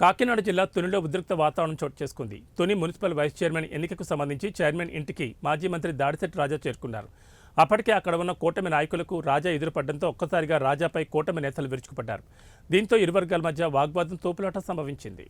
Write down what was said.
కాకినాడ జిల్లా తునిలో ఉద్రిక్త వాతావరణం చోటు చేసుకుంది. తుని మున్సిపల్ వైస్ చైర్మన్ ఎన్నికకు సంబంధించి చైర్మన్ ఇంటికి మాజీ మంత్రి దాడిశెట్టి రాజా చేరుకున్నారు. అప్పటికే అక్కడ ఉన్న కూటమి నాయకులకు రాజా ఎదురుపడడంతో ఒక్కసారిగా రాజాపై కూటమి నేతలు విరుచుకుపడ్డారు. దీంతో ఇరు వర్గాల మధ్య వాగ్వాదం తోపులాట సంభవించింది.